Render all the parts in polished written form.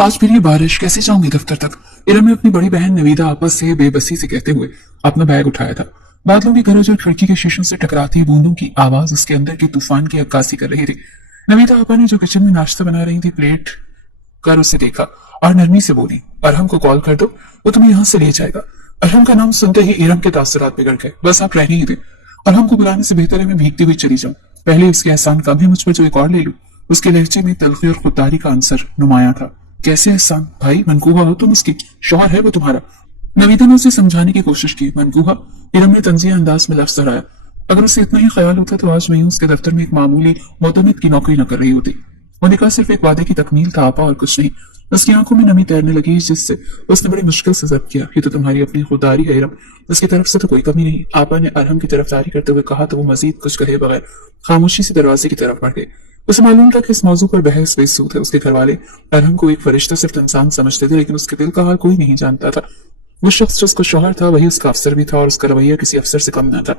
आज फिर ये बारिश, कैसे जाऊंगी दफ्तर तक? इरम ने अपनी बड़ी बहन नवीदा आपस से बेबसी से कहते हुए अपना बैग उठाया था। बादलों की गरज और खिड़की के शीशों से टकराती बूंदों की आवाज उसके अंदर के तूफान की अक्कासी कर रही थी। नवीदा आपा ने जो किचन में नाश्ता बना रही थी प्लेट कर उसे देखा और नरमी से बोली, अरहम को कॉल कर दो, वो तुम्हें यहाँ से ले जाएगा। अरहम का नाम सुनते ही इरम के तासुरात बिगड़ गए। बस आप रहने ही दें, अरहम को बुलाने से बेहतर है मैं भीगती हुई चली जाऊं। पहले उसके एहसान कम है मुझ पर जो एक और ले लूं। उसके लहजे में तलखी और खुददारी का अंसर नुमाया था। कैसे एहसान भाई, मनकूबा हो तुम उसकी, शौहर है वो तुम्हारा। नवीदा ने उसे समझाने की कोशिश की। मनकूबा, इरम ने तंजिया अंदाज में लफ्ज दोहराया। अगर उसे इतना ही ख्याल होता तो आज मैं उसके दफ्तर में एक मामूली मोतमिद की नौकरी न कर रही होती। वो निकाह सिर्फ एक वादे की तकमील था आपा, और कुछ नहीं। उसकी आंखों में नमी तैरने लगी जिससे उसने बड़ी मुश्किल से जब्त किया। ये तो तुम्हारी अपनी खुददारी है इरम, उसकी तरफ से तो कोई कमी नहीं। आपा ने अरहम की तरफदारी करते हुए कहा तो वो मजीद कुछ कहे बगैर खामोशी से दरवाजे की तरफ बढ़ गए। उसे मालूम था कि इस मौजू पर बहस बेसूद है। उसके घर वाले अरहम को एक फरिश्ता सिर्फ इंसान समझते थे, लेकिन उसके दिल का हाल कोई नहीं जानता था। वो शख्स जो उसका शौहर था वही उसका अफसर भी था, और उसका रवैया किसी अफसर से कम न था।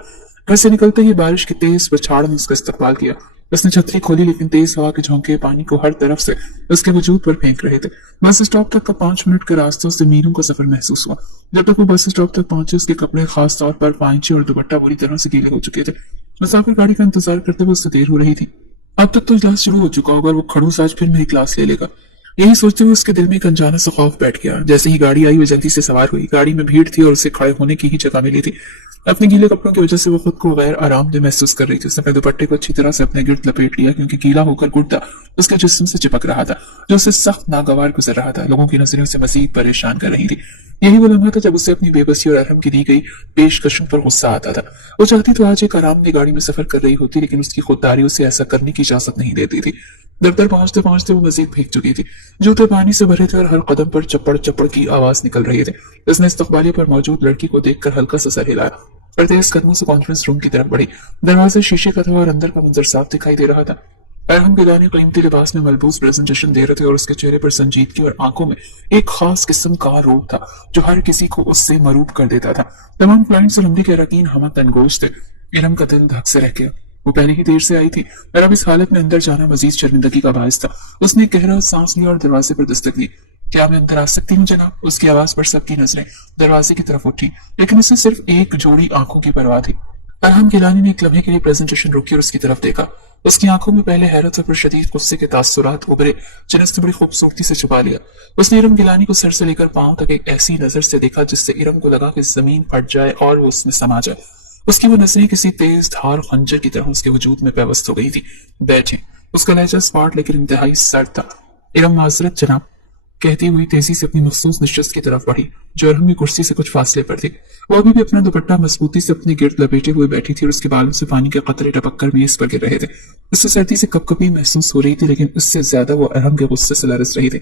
घर से निकलते ही बारिश की तेज बौछार ने उसका इस्तकबाल किया। उसने छतरी खोली, लेकिन तेज हवा के झोंके पानी को हर तरफ से उसके वजूद पर फेंक रहे थे। बस स्टॉप तक का 5 मिनट के रास्तों से मीलों का सफर महसूस हुआ। जब तक वो बस स्टॉप तक पहुंचे उसके कपड़े, खास तौर पर पांचे और दुपट्टा बुरी तरह से गीले हो चुके थे। मुसाफिर गाड़ी का इंतजार करते हुए उससे देर हो रही थी। अब तक तो इजलास शुरू हो चुका होगा और वो खड़ूस आज फिर मेरी क्लास ले लेगा। यही सोचते हुए उसके दिल में एक अनजाना सा खौफ बैठ गया। जैसे ही गाड़ी आई वो जल्दी से सवार हुई। गाड़ी में भीड़ थी और उसे खड़े होने की ही जगह मिली थी। अपने गीले कपड़ों की वजह से वो खुद को गैर आरामदेह महसूस कर रही थी। उसने अपने दुपट्टे को अच्छी तरह से अपने गिर्द लपेट लिया, क्योंकि गीला होकर कुर्ता उसके जिस्म से चिपक रहा था, जो उसे सख्त नागवार गुजर रहा था। लोगों की नजरें उसे मजीद परेशान कर रही थी। यही वो लम्हा था जब उसे अपनी बेबसी और अरहम की दी गई पेशकशों पर गुस्सा आता था। वो चाहती तो आज एक आरामदेह गाड़ी में सफर कर रही होती, लेकिन उसकी खुददारी उसे ऐसा करने की इजाजत नहीं देती थी। दफ्तर पहुंचते पहुंचते वो मजीद भीग चुकी थी। जूते पानी से भरे थे और हर कदम पर चप्पड़ चप्पड़ की आवाज निकल रही थी। उसने इस्तकबालिया पर मौजूद लड़की को देखकर हल्का सा सर हिलाया और तेज कदमों से कॉन्फ्रेंस रूम की तरफ बढ़ी। दरवाजे शीशे का था और अंदर का मंजर साफ दिखाई दे रहा था। अरहम गिलानी कीमती लिबास में मलबूस प्रेजेंटेशन दे रहे थे और उसके चेहरे पर संजीदगी और आंखों में एक खास किस्म का रोब था जो हर किसी को उससे मरूब कर देता था। तमाम क्लाइंट्स और अमरी के अरकान हम तनगोश थे। इरम का दिल धक से रह गया। वो पहले ही देर से आई थी और अब इस हालत में अंदर जाना मजीद शर्मिंदगी का बायस था। उसने गहरा सांस लिया और दरवाजे पर दस्तक दी। क्या मैं अंदर आ सकती हूँ जनाब? उसकी आवाज पर सबकी नजरें दरवाजे की तरफ उठी, लेकिन उसे सिर्फ एक जोड़ी आंखों की परवाह थी। अरहम गिलानी ने एक लम्हे के लिए प्रेजेंटेशन रोकी और उसकी तरफ देखा। उसकी आंखों में पहले हैरत और फिर शदीद गुस्से के तासुरात उभरे जिन्हें बड़ी खूबसूरती से छुपा लिया। उसने इरम गिलानी को सर से लेकर पांव तक एक ऐसी नजर से देखा जिससे इरम को लगा कि जमीन फट जाए और वो उसमें समा जाए। उसकी वो नजरें किसी तेज धार खंजर की तरह उसके वजूद में पेवस्त हो गई थी। बैठे। उसका लहजा स्मार्ट लेकिन इंतहाई सर्द था। इरम माजरत जनाब, कहती हुई तेजी से अपनी मखसूस नशिस्त की तरफ बढ़ी जो अरहम की कुर्सी से कुछ फासले पर थी। वो अभी भी अपना दुपट्टा मजबूती से अपने गिर्द लपेटे हुए बैठी थी और उसके बालों से पानी के कतरे टपक कर मेज पर गिर रहे थे। उससे सर्दी से कपकपी महसूस हो रही थी, लेकिन उससे ज्यादा वो अरहम के गुस्से से लरस रही थी।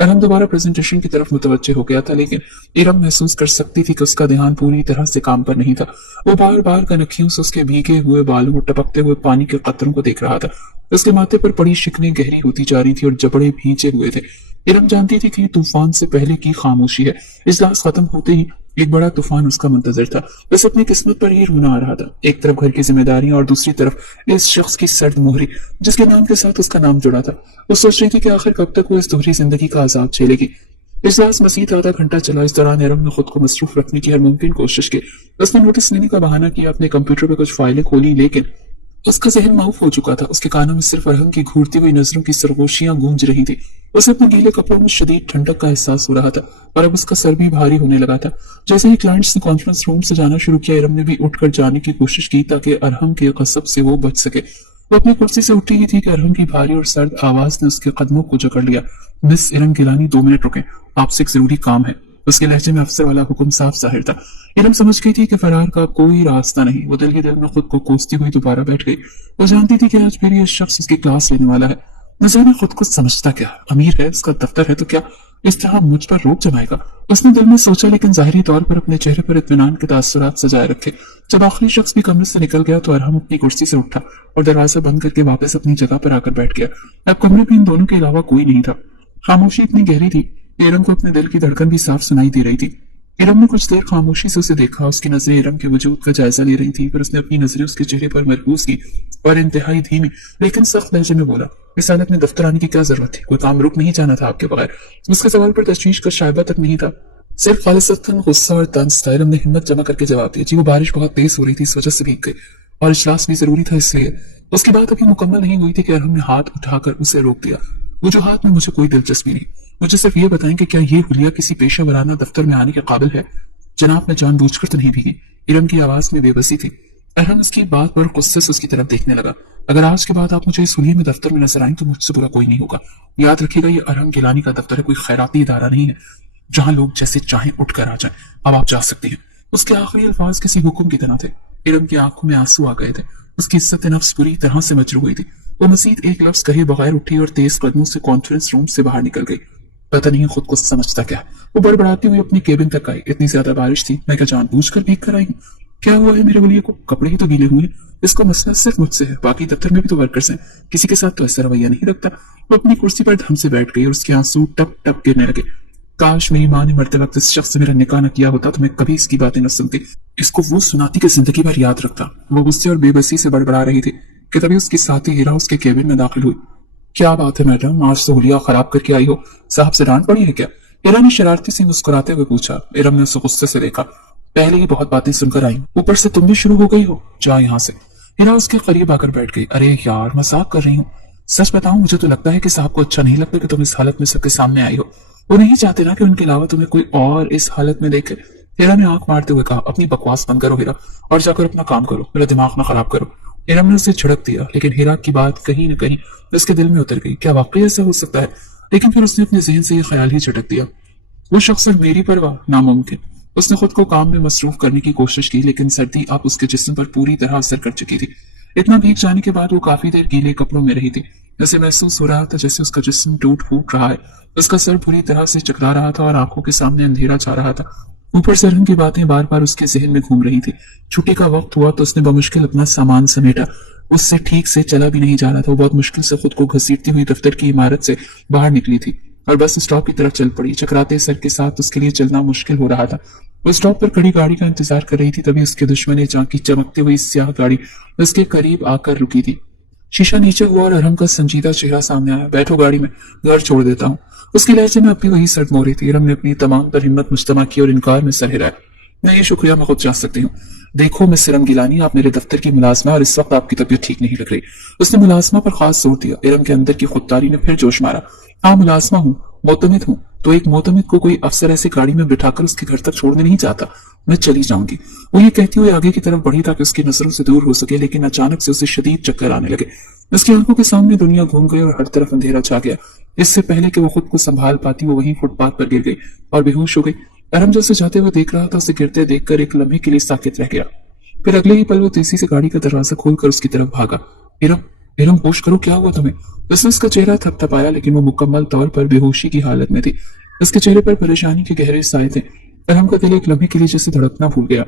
अरहम दोबारा प्रेजेंटेशन की तरफ मुतवज्जे हो गया था, लेकिन इरम महसूस कर सकती थी कि उसका ध्यान पूरी तरह से काम पर नहीं था। वो बार बार कनखियों से उसके भीगे हुए बालों और टपकते हुए पानी के कतरों को देख रहा था। उसके माथे पर पड़ी शिकनें गहरी होती जा रही थी और जबड़े भींचे हुए थे। इरम जानती थी कि तूफान से पहले की खामोशी है। इजलास खत्म होते ही एक बड़ा तूफान उसका मुंतजर था। बस अपनी किस्मत पर ही रोना आ रहा था। एक तरफ घर की जिम्मेदारियां और दूसरी तरफ इस शख्स की सर्द मोहरी जिसके नाम के साथ उसका नाम जुड़ा था। वो सोच रही थी कि आखिर कब तक वो इस दोहरी जिंदगी का अजाब झेलेगी। इजलास मजीद आधा घंटा चला। इस दौरान इरम ने खुद को मसरूफ रखने की हर मुमकिन कोशिश की। उसने नोटिस लेने का बहाना किया, अपने कंप्यूटर पर कुछ फाइलें खोली, लेकिन उसका जहन माऊफ हो चुका था। उसके कानों में सिर्फ अरहम की घूरती हुई नजरों की सरगोशियां गूंज रही थी। उसे अपने गीले कपड़ों में शदीद ठंडक का एहसास हो रहा था और अब उसका सर भी भारी होने लगा था। जैसे ही क्लाइंट्स ने कॉन्फ्रेंस रूम से जाना शुरू किया, इरम ने भी उठकर जाने की कोशिश की ताकि अरहम के गज़ब से वो बच सके। वो अपनी कुर्सी से उठी ही थी कि अरहम की भारी और सर्द आवाज ने उसके कदमों को जकड़ लिया। मिस इरम गिलानी, 2 मिनट रुके, आपसे एक जरूरी काम है। उसके लहजे में अफसर वाला हुक्म साफ जाहिर था। इरम समझ गई थी कि फरार का कोई रास्ता नहीं। वो दिल ही दिल में खुद को कोसती हुई दोबारा बैठ गई। वो जानती थी कि आज फिर ये शख्स उसकी क्लास लेने वाला है। न जाने खुद को समझता क्या, अमीर है, उसका दफ्तर है, तो क्या इस तरह मुझ पर रोक जमाएगा? उसने दिल में सोचा, लेकिन जाहिरी तौर पर अपने चेहरे पर इत्मीनान के तासुरात सजाए रखे। जब आखिरी शख्स भी कमरे से निकल गया तो अरहम अपनी कुर्सी से उठा और दरवाजा बंद करके वापस अपनी जगह पर आकर बैठ गया। अब कमरे में इन दोनों के अलावा कोई नहीं था। खामोशी इतनी गहरी थी कि इरम को अपने दिल की धड़कन भी साफ सुनाई दे रही थी। इरम ने कुछ देर खामोशी से उसे देखा। उसकी नजरें इरम के वजूद का जायजा ले रही थी, पर उसने अपनी नजरें उसके चेहरे पर मरकूज की और इंतहाई धीमी लेकिन सख्त लहजे में बोला, इस हालत में दफ्तर आने की क्या जरूरत थी? कोई काम रुक नहीं जाना था आपके बगैर। उसके सवाल पर तशवीश का शायबा तक नहीं था, सिर्फ खालिसतन गुस्सा और तंज था। इरम ने हिम्मत जमा करके जवाब दिया, जी वो बारिश बहुत तेज हो रही थी, इस वजह से भीग गई और इजलास भी जरूरी था इसलिए। उसकी बात अभी मुकम्मल नहीं हुई थी कि अरहम ने हाथ उठाकर उसे रोक दिया। वो जो हाथ में मुझे कोई दिलचस्पी नहीं, मुझे सिर्फ ये बताएं कि क्या ये हुलिया किसी पेशा वराना दफ्तर में आने के काबिल है? जनाब मैं जानबूझकर तो नहीं भीगी। इरम की आवाज में बेबसी थी। अरहम उसकी बात पर गुस्से से उसकी तरफ देखने लगा। अगर आज के बाद आप मुझे इस हुलिये में दफ्तर में नजर आए तो मुझसे बुरा कोई नहीं होगा। याद रखिएगा ये अरहम गिलानी का दफ्तर है, कोई खैराती इदारा नहीं है जहां लोग जैसे चाहें उठकर आ जाएं। अब आप जा सकते हैं। उसके आखिरी अल्फाज किसी हुक्म की तरह थे। इरम की आंखों में आंसू आ गए थे। उसकी इज्जत नफ्स पूरी तरह से मचरू हुई थी। वो मजीद एक लफ्ज कहे बगैर उठी और तेज कदमों से कॉन्फ्रेंस रूम से बाहर निकल गई। पता नहीं खुद को समझता क्या। वो बड़बड़ाती हुई अपनी केबिन तक आई। इतनी ज्यादा बारिश थी, मैं क्या जानबूझकर भीग कर आई हूँ? क्या हुआ है मेरे वलिये को? कपड़े ही तो गीले हुए हैं। इसका मसला सिर्फ मुझसे है, बाकी दफ्तर में भी तो वर्कर्स हैं, किसी के साथ तो ऐसा रवैया नहीं रखता। वो अपनी कुर्सी पर धम से बैठ गई और उसके आंसू टप टप गिरने लगे। काश मेरी माँ ने मरते वक्त इस शख्स से मेरा निकाह न किया होता तो मैं कभी इसकी बातें न सुनती, इसको वो सुनाती कि जिंदगी भर याद रखता। वो गुस्से और बेबसी से बड़बड़ा रही थी कि तभी उसकी साथी हीरा उसके केबिन में दाखिल हुई। क्या बात है मैडम, आज तो हुलिया खराब करके आई हो, साहब से डांट पड़ी है क्या? हीरा ने शरारती से मुस्कुराते हुए पूछा। इरम ने उसे गुस्से से देखा। पहले ही बहुत बातें सुनकर आई, ऊपर से तुम भी शुरू हो गई हो, जा यहाँ से। हीरा उसके करीब आकर बैठ गई। अरे यार मजाक कर रही हूँ, सच बताऊं मुझे तो लगता है कि साहब को अच्छा नहीं लगता कि तुम इस हालत में सबके सामने आई हो। वो नहीं चाहते ना कि उनके अलावा तुम्हें कोई और इस हालत में देखे। हीरा ने आंख मारते हुए कहा, अपनी बकवास बंद करो हीरा और जाकर अपना काम करो, मेरा दिमाग ना खराब करो। इरम ने उसे झिड़क दिया, लेकिन हीरा की बात कहीं न कहीं उसके दिल में उतर गई। क्या वाकई ऐसा हो सकता है? लेकिन फिर उसने अपने जहन से यह ख्याल ही झटक दिया, वो शख्स और मेरी परवाह नामुमकिन। उसने खुद को काम में मसरूफ करने की कोशिश की, लेकिन सर्दी अब उसके जिस्म पर पूरी तरह असर कर चुकी थी। इतना भीग जाने के बाद वो काफी देर गीले कपड़ों में रही थी। ऐसे महसूस हो रहा था जैसे उसका जिस्म टूट फूट रहा है। उसका सर बुरी तरह से चकरा रहा था और आंखों के सामने अंधेरा छा रहा था। ऊपर से अरहम की बातें बार बार उसके जहन में घूम रही थी। छुट्टी का वक्त हुआ तो उसने बमुश्किल अपना सामान समेटा। उससे ठीक से चला भी नहीं जा रहा था। वो बहुत मुश्किल से खुद को घसीटती हुई दफ्तर की इमारत से बाहर निकली थी और बस स्टॉप की तरफ चल पड़ी। चकराते सर के साथ उसके लिए चलना मुश्किल हो रहा था। वो स्टॉप पर खड़ी गाड़ी का इंतजार कर रही थी, तभी उसके दुश्मन ने झांकी चमकती हुई स्याह गाड़ी उसके करीब आकर रुकी थी। शीशा नीचे हुआ और अरहम का संजीदा चेहरा सामने आया। बैठो गाड़ी में, घर छोड़ देता हूँ। उसके लहजे में अब भी वही सर्द मोहरी थी। अरहम ने अपनी तमाम पर हिम्मत मुज्तमा की और इनकार में सर हिलाया। नहीं शुक्रिया, मैं खुद जा सकती हूँ। देखो मिस इरम गिलानी, आप मेरे दफ्तर की मुलाजमा और इस वक्त आपकी तबीयत ठीक नहीं लग रही। उसने मुलाजमा पर खास जोर दिया। इरम के अंदर की खुददारी ने फिर जोश मारा। हाँ मुलाजमा हूँ, मोतमिद हूँ, तो एक मोतमिद को कोई अफसर ऐसे गाड़ी में बिठाकर उसके घर तक छोड़ने नहीं जाता। मैं चली जाऊंगी। वो ये कहती हुई आगे की तरफ बढ़ी ताकि उसकी नजरों से दूर हो सके, लेकिन अचानक से उसे शदीद चक्कर आने लगे। उसकी आंखों के सामने दुनिया घूम गई और हर तरफ अंधेरा छा गया। इससे पहले कि वो खुद को संभाल पाती, वो वहीं फुटपाथ पर गिर गई और बेहोश हो गई। अरहम जो उसे जाते हुए देख रहा था, उसे गिरते देखकर एक लम्हे के लिए साकित रह गया। फिर अगले ही पल वो तेजी से गाड़ी का दरवाजा खोलकर उसकी तरफ भागा। इरम, इरम होश करो, क्या हुआ तुम्हें? उसने उसका चेहरा थपथपाया, लेकिन वो मुकम्मल तौर पर बेहोशी की हालत में थी। उसके चेहरे पर परेशानी के गहरे साए थे। अरहम का दिल एक लम्हे के लिए जैसे धड़कना भूल गया।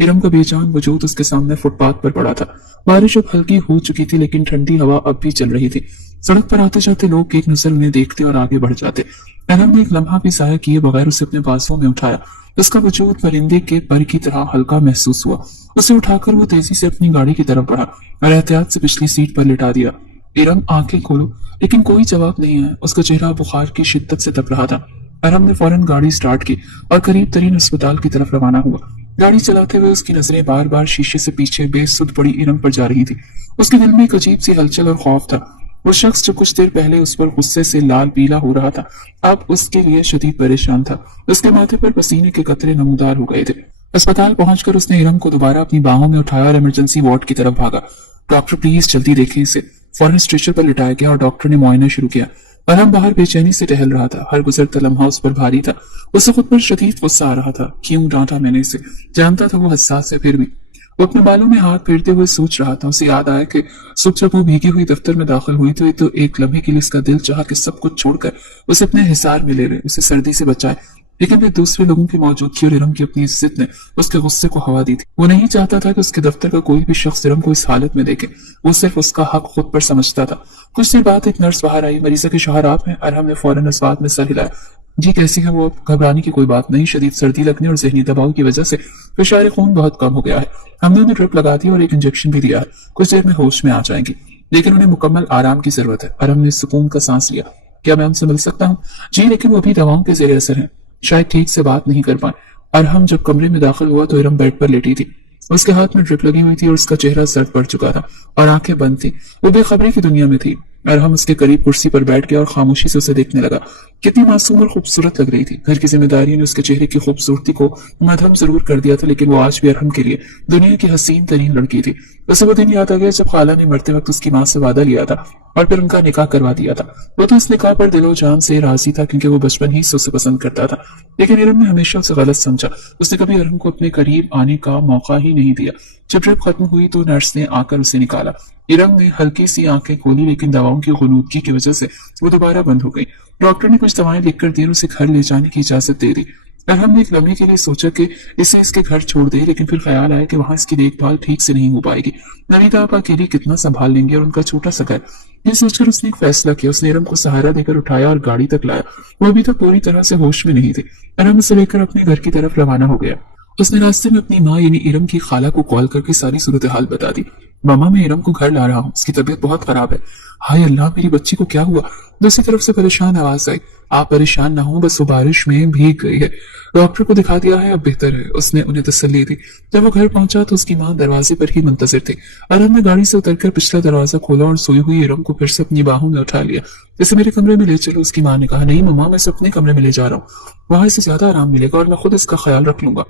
इरम का बेजान वजूद उसके सामने फुटपाथ पर पड़ा था। बारिश अब हल्की हो चुकी थी, लेकिन ठंडी हवा अब भी चल रही थी। सड़क पर आते जाते लोग एक नजर उन्हें देखते और आगे बढ़ जाते। अरहम ने एक लम्हा भी जाया किए बगैर उसे अपने बाजुओं में उठाया। उसका वजूद परिंदे के पर की तरह हल्का महसूस हुआ। उसे उठाकर वो तेजी से अपनी गाड़ी की तरफ बढ़ा और एहतियात से पिछली सीट पर लिटा दिया। इरम, आंखें खोलो। लेकिन कोई जवाब नहीं आया। उसका चेहरा बुखार की शिद्दत से तप रहा था। अरहम ने फौरन गाड़ी स्टार्ट की और करीब तरीन अस्पताल की तरफ रवाना हुआ। गाड़ी चलाते हुए उसकी नजरें बार बार शीशे से पीछे बेसुध पड़ी इरम पर जा रही थी। उसके दिल में एक अजीब सी हलचल और खौफ था। वो शख्स जो कुछ देर पहले उस पर गुस्से से लाल पीला हो रहा था, अब उसके लिए शदीद परेशान था। उसके माथे पर पसीने के कतरे नमूदार हो गए थे। अस्पताल पहुंचकर उसने इरम को दोबारा अपनी बाहों में उठाया और इमरजेंसी वार्ड की तरफ भागा। डॉक्टर प्लीज जल्दी देखें इसे। फौरन स्ट्रेचर पर लिटाया गया और डॉक्टर ने मुआयना शुरू किया। अरहम बाहर बेचैनी से टहल रहा था। हर गुजरता लम्हा उस पर भारी था। उसे खुद पर शदीद गुस्सा आ रहा था। क्यों डांटा मैंने इसे? जानता था वो हसास है, फिर भी वो अपने बालों में हाथ फेरते हुए सोच रहा था। उसे याद आया कि सुबह जब वो भीगी हुई दफ्तर में दाखिल हुई तो एक लम्हे के लिए उसका दिल चाहा कि सब कुछ छोड़कर उसे अपने हिसार में ले रहे, उसे सर्दी से बचाए। लेकिन फिर दूसरे लोगों की मौजूदगी और इरम की अपनी इज्जत ने उसके गुस्से को हवा दी थी। वो नहीं चाहता था कि उसके दफ्तर का कोई भी शख्स इरम को इस हालत में देखे। वो सिर्फ उसका हक खुद पर समझता था। कुछ देर बाद एक नर्स बाहर आई। मरीजा के शौहर आप हैं? अरहम ने फौरन इस बात में सर हिलाया। जी कैसी है वो? अब घबराने की कोई बात नहीं, शदीद सर्दी लगने और जहनी दबाव की वजह से फिशार खून बहुत कम हो गया है। हमने उन्हें ड्रिप लगा दी और एक इंजेक्शन भी दिया है, कुछ देर में होश में आ जाएंगी, लेकिन उन्हें मुकम्मल आराम की जरूरत है। और हमने सुकून का सांस लिया। क्या मैं उनसे मिल सकता हूँ? जी लेकिन वो अभी दवाओं के जेर असर है, शायद ठीक से बात नहीं कर पाए। और हम जब कमरे में दाखिल हुआ तो इरम बेड पर लेटी थी, उसके हाथ में ड्रिप लगी हुई थी और उसका चेहरा सर्द पड़ चुका था और आंखें बंद थी। वो बेखबरी की दुनिया में थी। और हम उसके करीब कुर्सी पर बैठ गया और खामोशी से उसे देखने लगा। कितनी मासूम और खूबसूरत लग रही थी। घर की जिम्मेदारियों ने उसके चेहरे की खूबसूरती को मध्यम जरूर कर दिया था, लेकिन वो आज भी अरहम के लिए दुनिया की हसीन तरीन लड़की थी। उसे वो दिन याद आ गया जब खाला ने मरते वक्त उसकी माँ से वादा लिया था और फिर उनका निकाह करवा दिया था। वो तो इस निकाह पर दिलो जान से राजी था, क्योंकि वो बचपन ही से उसे पसंद करता था। लेकिन इरम ने हमेशा उसे गलत समझा। उसने कभी अरहम को अपने करीब आने का मौका ही नहीं दिया। जब ड्रिप खत्म हुई तो नर्स ने आकर उसे निकाला। इरम ने हल्की सी आंखें खोली, लेकिन दवाओं की गुनूदगी की वजह से वो दोबारा बंद हो गई। डॉक्टर ने कुछ दवाएं लिखकर दी और उसे घर ले जाने की इजाजत दे दी। अरहम ने एक लम्हे के लिए सोचा कि इसे इसके घर छोड़ दे, लेकिन फिर ख्याल आया कि वहां इसकी देखभाल ठीक से नहीं हो पाएगी। नवीदा आपा अकेली कितना संभाल लेंगे और उनका छोटा सा घर। ये सोचकर उसने एक फैसला किया। उसने इरम को सहारा देकर उठाया और गाड़ी तक लाया। वो अभी तक पूरी तरह से होश में नहीं थे। अरहम उसे लेकर अपने घर की तरफ रवाना हो गया। उसने रास्ते में अपनी माँ यानी इरम की खाला को कॉल करके सारी सूरत हाल बता दी। मामा मैं इरम को घर ला रहा हूँ, उसकी तबीयत बहुत खराब है। हाय अल्लाह, मेरी बच्ची को क्या हुआ? दूसरी तरफ से परेशान आवाज आई। आप परेशान ना हो, बस वो बारिश में भीग गई है। डॉक्टर को दिखा दिया है, अब बेहतर है, उसने उन्हें तसल्ली दी। जब वो घर पहुंचा तो उसकी माँ दरवाजे पर ही मुंतजिर थी। अरहम ने गाड़ी से उतरकर पिछला दरवाजा खोला और सोई हुई इरम को फिर से अपनी बाहों में उठा लिया। जैसे मेरे कमरे में ले चलो, उसकी माँ ने कहा। नहीं मम्मा, मैं इसे अपने कमरे में ले जा रहा हूँ, वहां इसे ज्यादा आराम मिलेगा और मैं खुद इसका ख्याल रख लूंगा।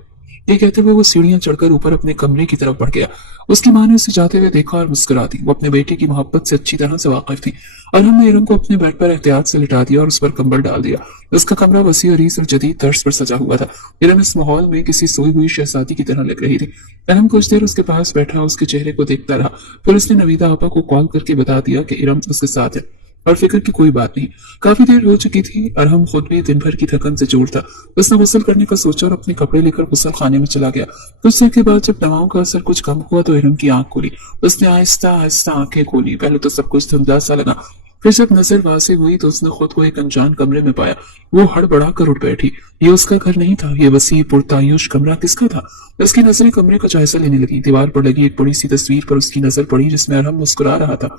ये कहते हुए वो सीढ़ियां चढ़कर ऊपर अपने कमरे की तरफ बढ़ गया। उसकी माँ ने उसे जाते हुए देखा और मुस्कुरा दी। वो अपने बेटे की मोहब्बत से अच्छी तरह से वाकिफ थी। और हमने इरम को अपने बेड पर एहतियात से लिटा दिया और उस पर कंबल डाल दिया। उसका कमरा वसी अरीस और जदीद तर्ज पर सजा हुआ था। इरम इस माहौल में किसी सोई हुई शहजादी की तरह लग रही थी। इरम कुछ देर उसके पास बैठा उसके चेहरे को देखता रहा। फिर उसने नवीदा आपा को कॉल करके बता दिया कि इरम उसके साथ है और फिक्र की कोई बात नहीं। काफी देर हो चुकी थी और हम खुद भी दिन भर की थकन से चोर था। उसने गुस्ल करने का सोचा और अपने कपड़े लेकर गुस्ल खाने में चला गया। कुछ देर के बाद जब दवाओं का असर कुछ कम हुआ तो इरम की आंख खुली। उसने आहिस्ता आहिस्ता आंखें खोली। पहले तो सब कुछ धुंधला सा लगा, फिर जब नजर वासे हुई तो उसने खुद को एक अनजान कमरे में पाया। वो हड़बड़ा कर उठ बैठी। ये उसका घर नहीं था। ये वसी पुरतायुश कमरा किसका था? उसकी नजरें कमरे का जायजा लेने लगी। दीवार पर लगी एक बड़ी सी तस्वीर पर उसकी नजर पड़ी, जिसमें अरहम मुस्कुरा रहा था।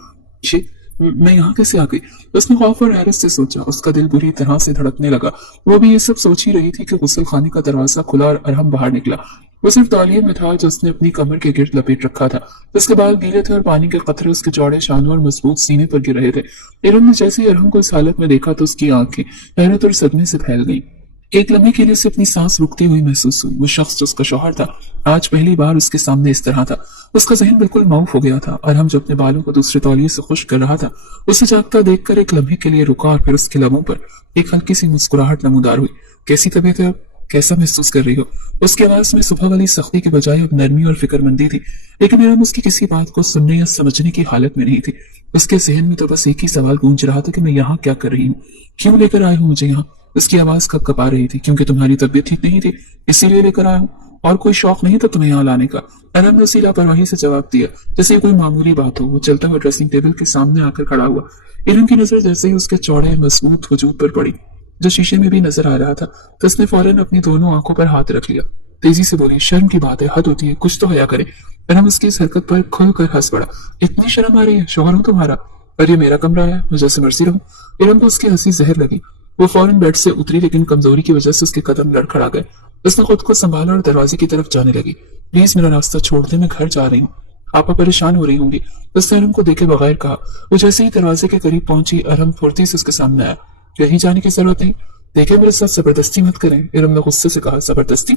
मैं यहाँ कैसे आ गई? उसने खौफ और हैरत से सोचा। उसका दिल बुरी तरह से धड़कने लगा। वो भी ये सब सोच ही रही थी कि गुस्ल खाने का दरवाजा खुला और अरहम बाहर निकला। वो सिर्फ तौलिए में था जो उसने अपनी कमर के गिर्द लपेट रखा था। उसके बाल गीले थे और पानी के कतरे उसके चौड़े शानों और मजबूत सीने पर गिर रहे थे। इरम ने जैसे ही अरहम को इस हालत में देखा तो उसकी आंखें हैरत और सदमे से फैल गई। एक लम्हे के लिए उसे अपनी सांस रुकती हुई महसूस हुई। वो शख्स जो उसका शौहर था आज पहली बार उसके सामने इस तरह था। उसका जहन बिल्कुल माऊफ हो गया था और हम जो अपने बालों को दूसरे तौलिए से खुश कर रहा था उसे जागता देखकर एक लम्हे के लिए रुका और फिर उसके लबों पर एक हल्की सी मुस्कुराहट नमूदार हुई। कैसी तबीयत है अब? कैसा महसूस कर रही हो? उसकी आवाज में सुबह वाली सख्ती के बजाय अब नरमी और फिक्रमंदी थी। लेकिन इरम उसकी किसी बात को सुनने या समझने की हालत में नहीं थी। उसके जहन में तो बस एक ही सवाल गूंज रहा था कि मैं यहाँ क्या कर रही हूँ? क्यों लेकर आए हो मुझे यहाँ? उसकी आवाज कपकपा रही थी। क्योंकि तुम्हारी तबीयत ठीक नहीं थी, इसीलिए लेकर आया हूँ, और कोई शौक नहीं था तुम्हें यहाँ लाने का। अरहम ने उसी लापरवाही से जवाब दिया जैसे ये कोई मामूली बात हो। वो चलता हुआ ड्रेसिंग टेबल के सामने आकर खड़ा हुआ। इरम की नजर जैसे ही उसके चौड़े मजबूत वजूद पर पड़ी जो शीशे में भी नजर आ रहा था तो उसने फौरन अपनी दोनों आंखों पर हाथ रख लिया। तेजी से बोली, शर्म की बात है, हद होती है, कुछ तो हया करे। अरहम उसकी इस हरकत पर खुलकर हंस पड़ा। इतनी शर्म आ रही है? शौहर हूं तुम्हारा और ये मेरा कमरा है, मैं जैसे मर्जी रहूं। इरम को उसकी हंसी जहर लगी। वो फौरन बेड से उतरी, लेकिन कमजोरी की वजह से उसके कदम लड़खड़ा गए। उसने खुद को संभाला और दरवाजे की तरफ जाने लगी। प्लीज मेरा रास्ता छोड़ दे, मैं घर जा रही हूँ, आपा परेशान हो रही होंगी, उसने अरहम को देखे बगैर कहा। वो जैसे ही दरवाजे के करीब पहुंची अरहम फुर्ती से उसके सामने आया। कहीं जाने की जरूरत नहीं, देखे मेरे साथ जबरदस्ती मत करें। इरम ने गुस्से से कहा। जबरदस्ती?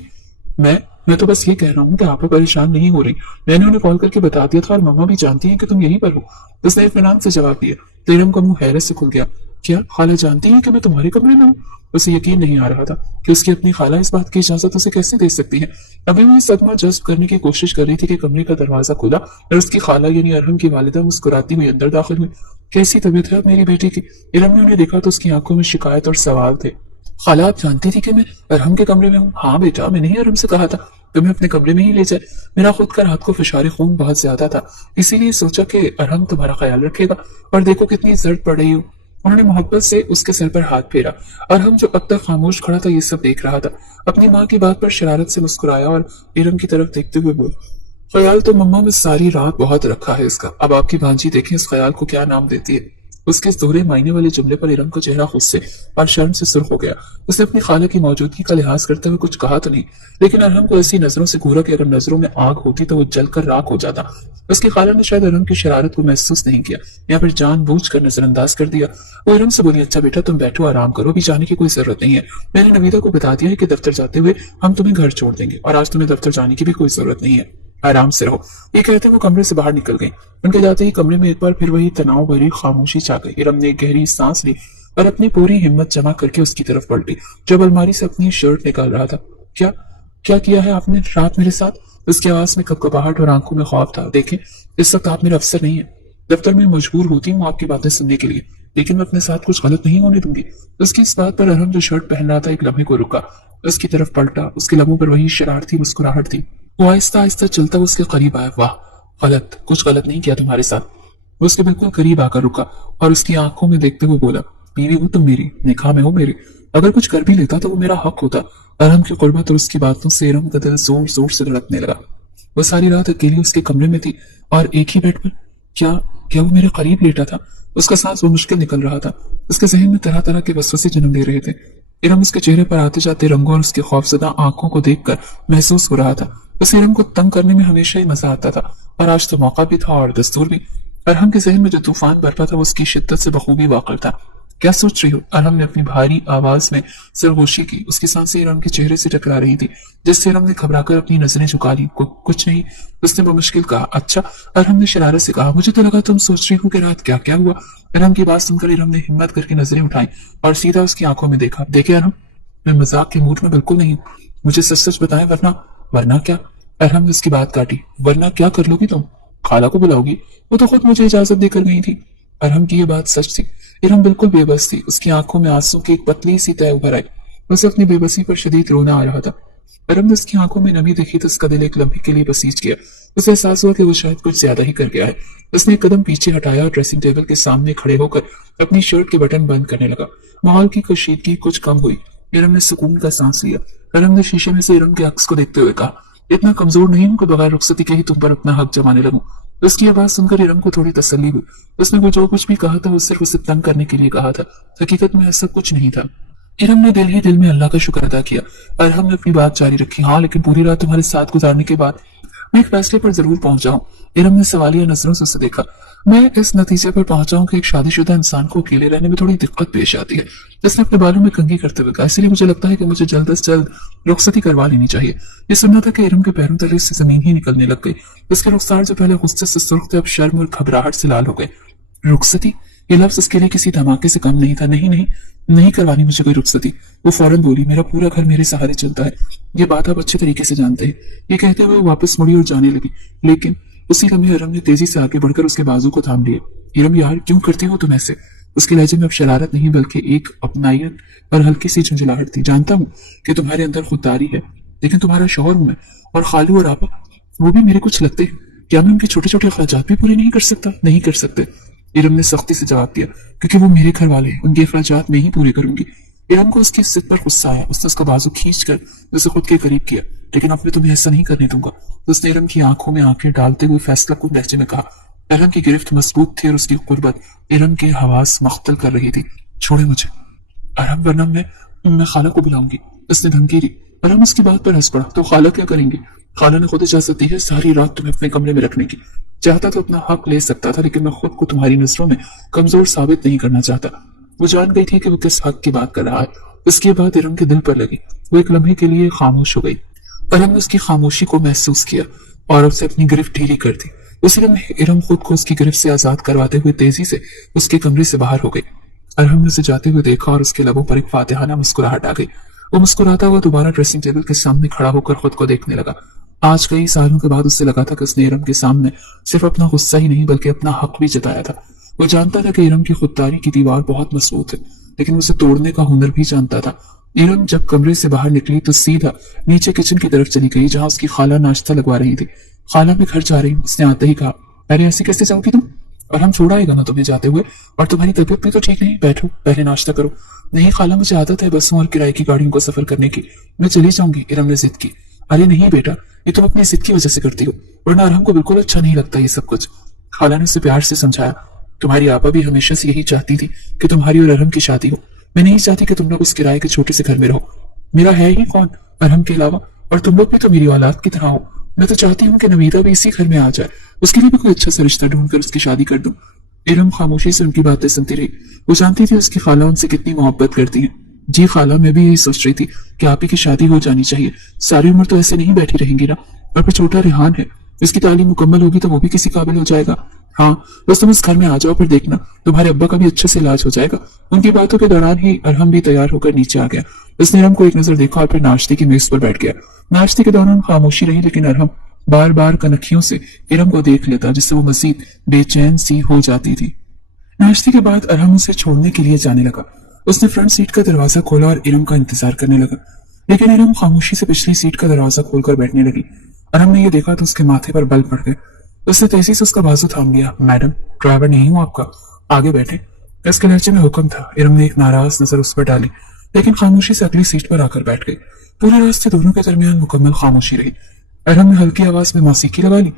मैं तो बस ये कह रहा हूँ कि आप परेशान नहीं हो रही। मैंने उन्हें कॉल करके बता दिया था और मम्मा भी जानती हैं कि तुम यहीं पर हो, उसने इत्मीनान से जवाब दिया। तो इरम का मुंह हैरत से खुल गया। क्या खाला जानती है कि मैं तुम्हारे कमरे में हूँ? उसे यकीन नहीं आ रहा था कि उसकी अपनी खाला इस बात की इजाजत उसे कैसे दे सकती है। अभी वो सदमा जज्ब करने की कोशिश कर रही थी कि कमरे का दरवाजा खुला और उसकी खाला यानी अरहम की वालिदा मुस्कुराती हुई अंदर दाखिल हुई। कैसी तबीयत है अब मेरी बेटी की? इरम ने उन्हें देखा तो उसकी आंखों में शिकायत और सवाल थे। खाला आप जानती थी कि मैं अरहम के कमरे में हूँ? हाँ बेटा, मैंने ही अरहम से कहा था तुम्हें अपने कमरे में ही ले जाए। मेरा खुद का रात को फिशार खून बहुत ज्यादा था, इसीलिए सोचा कि अरहम तुम्हारा ख्याल रखेगा। और देखो कितनी जर्द पड़ रही हो। उन्होंने मोहब्बत से उसके सर पर हाथ फेरा और हम जो अब तक खामोश खड़ा था ये सब देख रहा था। अपनी माँ की बात पर शरारत से मुस्कुराया और इरम की तरफ देखते हुए बोला, ख्याल तो मम्मा में सारी रात बहुत रखा है इसका। अब आपकी भांजी देखें इस ख्याल को क्या नाम देती है। उसके इस दोहरे मायने वाले जुमले पर इरम का चेहरा गुस्से और शर्म से सुर्ख हो गया। उसने अपनी खाला की मौजूदगी का लिहाज करते हुए कुछ कहा तो नहीं, लेकिन अरहम को ऐसी नजरों से घूरा कि अगर नजरों में आग होती तो वो जलकर राख हो जाता। उसकी खाला ने शायद अरहम की शरारत को महसूस नहीं किया या फिर जानबूझकर नजरअंदाज कर दिया। वो इरम से बोली, अच्छा बेटा तुम बैठो आराम करो, अभी जाने की कोई जरूरत नहीं है। मैंने नवीदा को बता दिया है कि दफ्तर जाते हुए हम तुम्हें घर छोड़ देंगे और आज तुम्हें दफ्तर जाने की भी कोई जरूरत नहीं है, आराम से रहो। ये कहते वो कमरे से बाहर निकल गई। उनके जाते ही कमरे में एक बार फिर वही तनाव भरी खामोशी छा गई। इरम ने एक गहरी सांस ली और अपनी पूरी हिम्मत जमा करके उसकी तरफ पलटी, जब अलमारी से अपनी शर्ट निकाल रहा था। क्या क्या किया है आपने रात मेरे साथ? उसकी आवाज में कपकपाहट और आंखों में खौफ था। देखें, इस वक्त आप मेरे अफसर नहीं है। दफ्तर में मजबूर होती हूँ आपकी बातें सुनने के लिए, लेकिन मैं अपने साथ कुछ गलत नहीं होने दूंगी। उसकी इस बात पर अरहम जो शर्ट पहन रहा था एक लम्हे को रुका, उसकी तरफ पलटा। उसके लबों पर वही शरारती मुस्कुराहट थी। वो आहिस्ता आहिस्ता चलता उसके करीब आया। वाह, गलत, कुछ गलत नहीं किया तुम्हारे साथ। वो उसके बिल्कुल करीब आकर रुका और उसकी आंखों में देखते हुए बोला, बीवी हो तुम मेरी, निकाह में हो मेरे। अगर कुछ कर भी लेता तो वो मेरा हक होता। अरहम की कुर्बत और उसकी बातों से इरम का दिल जोर जोर से धड़कने लगा। वो सारी रात अकेली उसके कमरे में थी और एक ही बेड पर। क्या क्या वो मेरे करीब लेटा था? उसका सांस वो मुश्किल निकल रहा था। उसके जहन में तरह तरह के वसवसे जन्म ले रहे थे। इरम उसके चेहरे पर आते जाते रंगों और उसके खौफजदा आंखों को देखकर महसूस हो रहा था। उसे इरम को तंग करने में हमेशा ही मजा आता था और आज तो मौका भी था और दस्तूर भी। अरहम के जहन में जो तूफान बरपा था वो उसकी शिद्दत से बखूबी वाकिफ था। क्या सोच रही हो? अरहम ने अपनी भारी आवाज में सरगोशी की। उसकी सांसें इरम के चेहरे से टकरा रही थी, जिससे इरम ने घबराकर अपनी नजरें झुका ली। कुछ नहीं, उसने बमुश्किल कहा। अच्छा, अरहम ने शरारत से कहा, मुझे तो लगा तुम सोच रही हो कि रात क्या क्या हुआ। अरहम की बात सुनकर इरम ने हिम्मत करके नजरें उठाई और सीधा उसकी आंखों में देखा। देखे अरहम, मैं मजाक के मूड में बिल्कुल नहीं हूँ, मुझे सच सच बताएं, वरना वरना क्या? अरहम ने उसकी बात काटी। वरना क्या कर लोगी तुम? खाला को बुलाओगी? वो तो खुद मुझे इजाजत देकर गई थी। अरहम की ये बात सच थी। इरम बिल्कुल बेबस थी। उसकी आंखों में आंसू की एक पतली सी तह उभर आई। उसे अपनी बेबसी पर शदीद रोना आ रहा था। अरहम ने उसकी आंखों में नमी देखी तो उसका दिल एक लम्हे के लिए बसीज गया। उसे एहसास हुआ कि वो शायद कुछ ज्यादा ही कर गया है। उसने एक कदम पीछे हटाया और ड्रेसिंग टेबल के सामने खड़े होकर अपनी शर्ट के बटन बंद करने लगा। माहौल की कशीदगी कुछ कम हुई। इरम ने सुकून का सांस लिया। अरहम ने शीशे में से इरम के अक्स को देखते हुए कहा, इतना कमजोर नहीं हूं कि बगैर रुखसती के ही तुम पर अपना हक जमाने लगूं। उसकी ये बात सुनकर इरम को थोड़ी तसल्ली हुई। उसने वो जो कुछ भी कहा था वो सिर्फ उसे तंग करने के लिए कहा था। हकीकत में ऐसा कुछ नहीं था। इरम ने दिल ही दिल में अल्लाह का शुक्र अदा किया। अरहम ने अपनी बात जारी रखी, हाँ लेकिन पूरी रात तुम्हारे साथ गुजारने के बाद मैं एक फैसले पर जरूर पहुंचा हूं। इरम ने सवालिया नजरों से उसे देखा। मैं इस नतीजे पर पहुंचा हूं कि एक शादीशुदा इंसान को अकेले रहने में थोड़ी दिक्कत पेश आती है। जिसने अपने बालों में कंघी करते हुए कहा, इसलिए मुझे लगता है कि मुझे जल्द से जल्द रुखसती करवा लेनी चाहिए। ये सुनना था कि इरम के पैरों तले से जमीन ही निकलने लग गई। उसके रुखसार जो पहले गुस्से से सुर्ख थे अब शर्म और घबराहट से लाल हो गए। रुखसती, ये लफ्ज उसके लिए किसी धमाके से कम नहीं था। नहीं नहीं, नहीं करवानी मुझे कोई रुखसती। वो फौरन बोली, मेरा पूरा घर मेरे सहारे चलता है, ये बात आप अच्छे तरीके से जानते हैं। ये कहते हुए वो वापस मुड़ी और जाने लगी, लेकिन उसी लम्हे इरम ने तेजी से आगे बढ़कर उसके बाजू को थाम लिया। इरम यार, क्यों करती हो तुम ऐसे? उसके लहजे में अब शरारत नहीं बल्कि एक अपनायत और हल्की सी झुंझलाहट थी। जानता हूँ कि तुम्हारे अंदर खुददारी है, लेकिन तुम्हारा शौहर हूं मैं, और खालू और आपा वो भी मेरे कुछ लगते हैं। क्या मैं उनके छोटे छोटे अखराजात भी पूरे नहीं कर सकता? नहीं कर सकते, इरम ने सख्ती से जवाब दिया, क्योंकि वो मेरे घर वाले हैं, उनके अखराजात मैं ही पूरे करूंगी। इरम को उसकी जिद पर गुस्सा आया। उसने उसका बाजू खींचकर उसे खुद के करीब किया। लेकिन अब मैं तुम्हें ऐसा नहीं करने दूंगा। उसने इरम की आंखों में आंखें डालते हुए फैसला कुन लहजे में कहा। इरम की गिरफ्त मजबूत थी और उसकी कुर्बत इरम के हवास मख्तल कर रही थी। छोड़े मुझे इरम, वरना मैं खाला को बुलाऊंगी। उसने धमकी दी। इरम उसकी बात पर हंस पड़ा। तो खाला क्या करेंगे? खाला ने खुद इजाजत दी है सारी रात तुम्हें अपने कमरे में रखने की। चाहता तो अपना हक ले सकता था, लेकिन मैं खुद को तुम्हारी नजरों में कमजोर साबित नहीं करना चाहता। वो जान गई थी कि वो किस हक की बात कर रहा है। उसके बाद इरम के दिल पर लगी। वो एक लम्हे के लिए खामोश हो गई। इरम ने उसकी खामोशी को महसूस किया और उसे अपनी गिरफ्त ढीली कर दी। उसी लम्हे इरम खुद को उसकी गिरफ्त से आजाद करवाते हुए तेजी से उसके कमरे से बाहर हो गई। इरम ने उसे जाते हुए देखा और उसके लबों पर एक फातिहाना मुस्कुराहट आ गई। वो मुस्कुराता हुआ दोबारा ड्रेसिंग टेबल के सामने खड़ा होकर खुद को देखने लगा। आज कई सालों के बाद उससे लगा था कि उसने इरम के सामने सिर्फ अपना गुस्सा ही नहीं बल्कि अपना हक भी जताया था। वो जानता था कि इरम की खुददारी की दीवार बहुत मजबूत है, लेकिन उसे तोड़ने का हुनर भी जानता था। इरम जब कमरे से बाहर निकली तो सीधा नीचे किचन की तरफ चली गई, जहां उसकी खाला नाश्ता लगवा रही थी। खाला, मैं घर जा रही हूँ, उसने आते ही कहा। अरे ऐसे कैसे जाओगी तुम? और हम छोड़ आएगा ना तुम्हें जाते हुए। और तुम्हारी तबीयत भी तो ठीक नहीं, बैठो पहले नाश्ता करो। नहीं खाला, मुझे आदत है बसों और किराए की गाड़ियों को सफर करने की, मैं चली जाऊंगी, इरम ने जिद की। अरे नहीं बेटा, ये तुम अपनी जिद की वजह से करती हो, वरना अरहम को बिल्कुल अच्छा नहीं लगता ये सब कुछ। खाला ने उसे प्यार से समझाया। तुम्हारी आपा भी हमेशा से यही चाहती थी कि तुम्हारी और अरहम की शादी हो। मैं नहीं चाहती कि तुम लोग उस किराए के छोटे से घर में रहो। मेरा है ही कौन अरहम के अलावा, और तुम लोग भी तो मेरी औलाद की तरह हो। मैं तो चाहती हूँ कि नवीदा भी इसी घर में आ जाए, उसके लिए भी कोई अच्छा सा रिश्ता ढूंढ कर उसकी शादी कर दूं। इरम खामोशी से उनकी बातें सुनती रही। वो जानती थी उसकी खाला उनसे कितनी मोहब्बत करती है। जी खाला, मैं भी यही सोच रही थी कि आप ही की शादी हो जानी चाहिए। सारी उम्र तो ऐसे नहीं बैठी रहेंगी ना। और फिर छोटा रेहान है, इसकी तालीम मुकम्मल होगी तो वो भी किसी काबिल हो जाएगा। हाँ, बस तुम इस घर में आ जाओ, फिर देखना तुम्हारे अब्बा का भी अच्छे से इलाज हो जाएगा। उनकी बातों के दौरान ही अरहम भी तैयार होकर नीचे आ गया। उसने इरम को एक नजर देखा और फिर नाश्ते की मेज पर बैठ गया। नाश्ते के दौरान खामोशी रही, लेकिन अरहम बार बार कनखियों से इरम को देख लेता, जिससे वो मजीद बेचैन सी हो जाती थी। नाश्ते के बाद अरहम उसे छोड़ने के लिए जाने लगा। उसने फ्रंट सीट का दरवाजा खोला और इरम का इंतजार करने लगा, लेकिन इरम खामोशी से पिछली सीट का दरवाजा खोलकर बैठने लगी। अरहम ने यह देखा तो उसके माथे पर बल पड़ गए। उसने तेजी से उसका बाजू थाम लिया। मैडम, ड्राइवर नहीं हूं आपका, आगे बैठे, इसके लहजे में हुक्म था। इरम ने एक नाराज नजर उस पर डाली, लेकिन खामोशी से अगली सीट पर आकर बैठ गई। पूरे रास्ते दोनों के दरमियान मुकम्मल खामोशी रही। अरहम ने हल्की आवाज में मौसीकी लगा ली,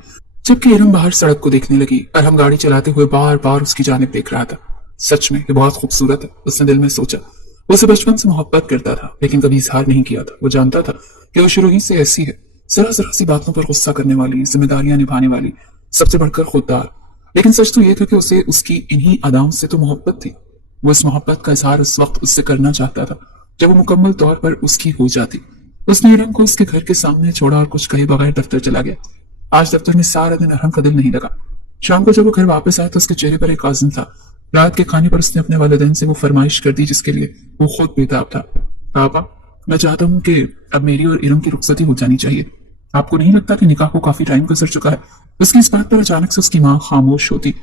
जबकि इरम बाहर सड़क को देखने लगी। अरहम गाड़ी चलाते हुए बार बार उसकी जानिब देख रहा था। सच में ये बहुत खूबसूरत है, उसने दिल में सोचा। वो उसे बचपन से मोहब्बत करता था, लेकिन कभी इजहार नहीं किया था। वो जानता था कि वो शुरू ही से ऐसी है, जरा जरा सी बातों पर गुस्सा करने वाली, जिम्मेदारियां निभाने वाली, सबसे बढ़कर खुददार। लेकिन सच तो ये था कि उसे उसकी इन्हीं अदाओं से तो मोहब्बत थी। वो इस मोहब्बत का इजहार उस वक्त उससे करना चाहता था जब वो मुकम्मल तौर पर उसकी हो जाती। उसने इरम को उसके घर के सामने छोड़ा और कुछ कहे बगैर दफ्तर चला गया। आज दफ्तर में सारा दिन अरहम का दिल नहीं लगा। शाम को जब वो घर वापस आया तो उसके चेहरे पर एक आज़म था। रात के खाने पर उसने अपने वालिदैन से वो फरमाइश कर दी जिसके लिए वो खुद बेताब था। पापा, मैं चाहता हूँ कि अब मेरी और इरम की रुखसती हो जानी चाहिए। आपको नहीं लगता कि निकाह को काफी टाइम गुजर चुका है? उसकी इस बात पर अचानक से उसकी माँ खामोश होती,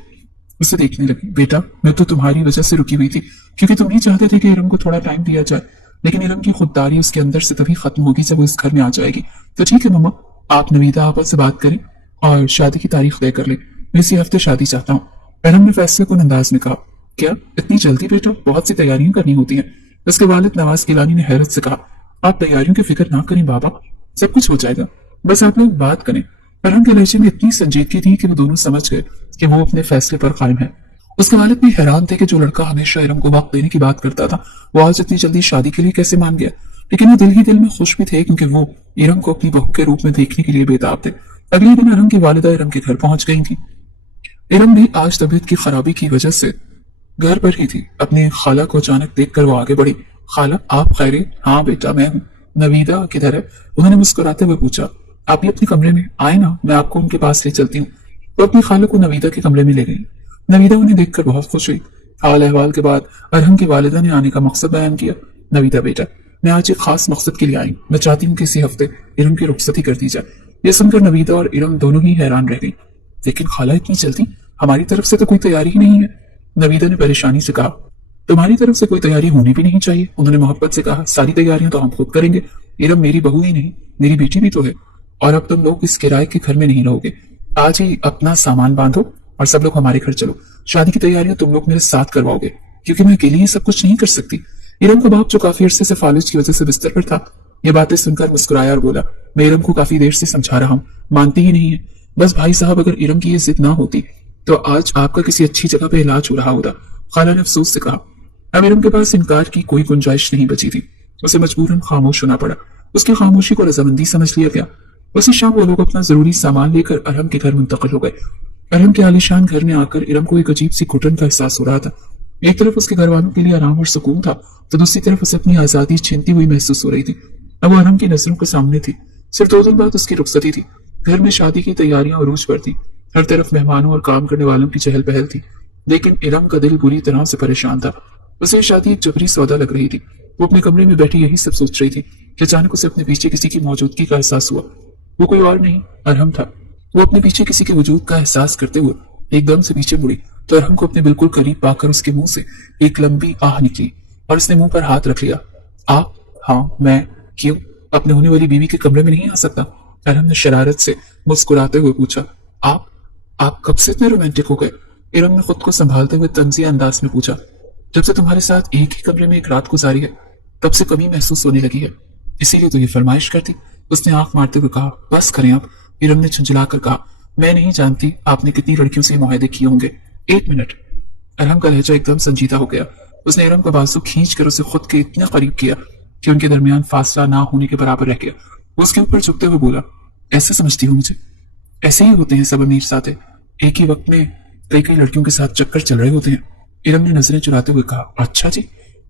उसे देखने लगी। बेटा, मैं तो तुम्हारी वजह से रुकी हुई थी, क्योंकि तुम ही चाहते थे कि इरम को थोड़ा टाइम दिया जाए। लेकिन इरम की खुददारी उसके अंदर से तभी खत्म होगी जब वो इस घर में आ जाएगी। तो ठीक है मम्मा, आप नवीदा आपा से बात करें और शादी की तारीख तय कर ले। मैं इसी हफ्ते शादी चाहता हूँ। इरम ने फैसले को अंदाज में कहा। क्या इतनी जल्दी बेटा? बहुत सी तैयारियां करनी होती हैं। उसके वालिद नवाज गिलानी ने हैरत से कहा। आप तैयारियों की फिक्र ना करें बाबा, सब कुछ हो जाएगा, बस आप लोग बात करें। इरम के लहजे में इतनी संजीदगी थी कि वो दोनों समझ गए कि वो अपने फैसले पर कायम है। उसके वालिद भी हैरान थे कि जो लड़का हमेशा इरम को वक्त देने की बात करता था वो आज इतनी जल्दी शादी के लिए कैसे मान गया। लेकिन वो दिल ही दिल में खुश भी थे, क्योंकि वो इरम को अपनी बहू के रूप में देखने के लिए बेताब थे। अगले दिन इरम की वालिदा इरम के घर पहुंच गई थी। इरम भी आज तबीयत की खराबी की वजह से घर पर ही थी। अपनी खाला को अचानक देखकर वो आगे बढ़ी। खाला, आप खैरे? हाँ बेटा, मैं हूँ। नवीदा किधर है? उन्होंने मुस्कुराते हुए पूछा। आप भी अपने कमरे में आए ना, मैं आपको उनके पास ले चलती हूँ। वो अपनी खाला को नवीदा के कमरे में ले गई। नवीदा उन्हें देखकर बहुत खुश हुई। हाल अहवाल के बाद अरहम की वालिदा ने आने का मकसद बयान किया। नवीदा बेटा, मैं आज एक खास मकसद के लिए आई। मैं चाहती हूँ कि इसी हफ्ते इरम की रुखसती कर दी जाए। यह सुनकर नवीदा और इरम दोनों ही हैरान रह गई। लेकिन खाला, इतनी जल्दी? हमारी तरफ से तो कोई तैयारी ही नहीं है। नवीदा ने परेशानी से कहा। तुम्हारी तरफ से कोई तैयारी होनी भी नहीं चाहिए, उन्होंने मोहब्बत से कहा। सारी तैयारियां तो हम खुद करेंगे। इरम मेरी बहू ही नहीं, मेरी बेटी भी तो है। और अब तुम लोग इस किराए के घर में नहीं रहोगे। आज ही अपना सामान बांधो और सब लोग हमारे घर चलो। शादी की तैयारियां तुम लोग मेरे साथ करवाओगे, क्योंकि मैं अकेली ये सब कुछ नहीं कर सकती। इरम का बाप, जो काफी अरसे से फालिज की वजह से बिस्तर पर था, ये बातें सुनकर मुस्कुराया और बोला। मैं इरम को काफी देर से समझा रहा हूँ, मानती ही नहीं है। बस भाई साहब, अगर इरम की ये जिद ना होती तो आज आपका किसी अच्छी जगह पे इलाज हो रहा होता, खाला ने अफसोस से कहा। अब इरम के पास इनकार की कोई गुंजाइश नहीं बची थी। उसे मजबूरन खामोश होना पड़ा। उसकी खामोशी को रजामंदी समझ लिया गया। उसी शाम वो लोग अपना जरूरी सामान लेकर अरहम के घर मुंतकिल हो गए। अरहम के आलीशान घर में आकर इरम को एक अजीब सी घुटन का एहसास हो रहा था। एक तरफ उसके घर वालों के लिए आराम और सुकून था, तो दूसरी तरफ उसे अपनी आजादी छीनती हुई महसूस हो रही थी। अब वो अरहम की नजरों के सामने थी। सिर्फ 2 दिन बाद उसकी रुखसती थी। घर में शादी की तैयारियां अरूज पर थी। हर तरफ मेहमानों और काम करने वालों की चहल पहल थी। लेकिन इरम का दिल बुरी तरह से परेशान था। उसे शादी एक जबरी सौदा लग रही थी। वो अपने कमरे में बैठी यही सब सोच रही थी कि अचानक उसे अपने पीछे किसी की मौजूदगी का एहसास हुआ। वो कोई और नहीं, अरहम था। वो अपने पीछे किसी के वजूद का एहसास करते हुए एकदम से पीछे मुड़ी तो अरहम को अपने बिल्कुल करीब पाकर उसके मुंह से एक लंबी आह निकली और उसने मुंह पर हाथ रख लिया। आप? हाँ मैं। क्यों? अपने होने वाली बीवी के कमरे में नहीं आ सकता? अरहम ने शरारत से मुस्कुराते हुए पूछा। आप कब से इतने रोमांटिक हो गए? इरम ने खुद को संभालते हुए तंजिया अंदाज में पूछा। जब से तुम्हारे साथ एक ही कमरे में एक रात गुजारी है तब से कमी महसूस होने लगी है, इसीलिए तो ये फरमाइश करती। उसने आंख मारते हुए कहा। बस करें आप। इरम ने झुंझलाकर कहा। मैं नहीं जानती आपने कितनी लड़कियों से मुआहदे किए होंगे। 1 मिनट। अरहम का लहजा एकदम संजीदा हो गया। उसने इरम का बाजू खींच कर उसे खुद के इतना करीब किया कि उनके दरमियान फासला ना होने के बराबर रह गया। वो उसके ऊपर झुकते हुए बोला, ऐसे समझती हूँ मुझे? ऐसे ही होते हैं सब अमीर साथे, एक ही वक्त में कई कई लड़कियों के साथ चक्कर चल रहे होते हैं। इरम ने नजरें चुराते हुए कहा। अच्छा जी,